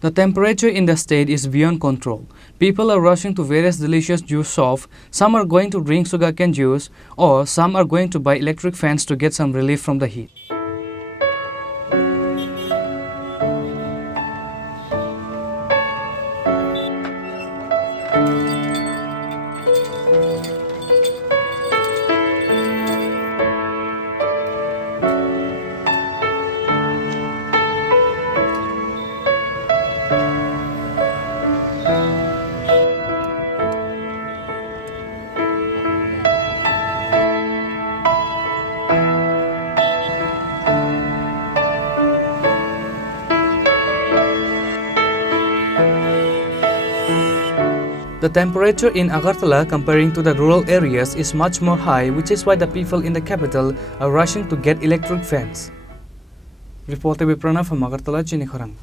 The temperature in the state is beyond control. People are rushing to various delicious juice shops. Some are going to drink sugarcane juice, or some are going to buy electric fans to get some relief from the heat. The temperature in Agartala comparing to the rural areas is much more high, which is why the people in the capital are rushing to get electric fans. Reporter Viprana from Agartala, Chini, Khorang.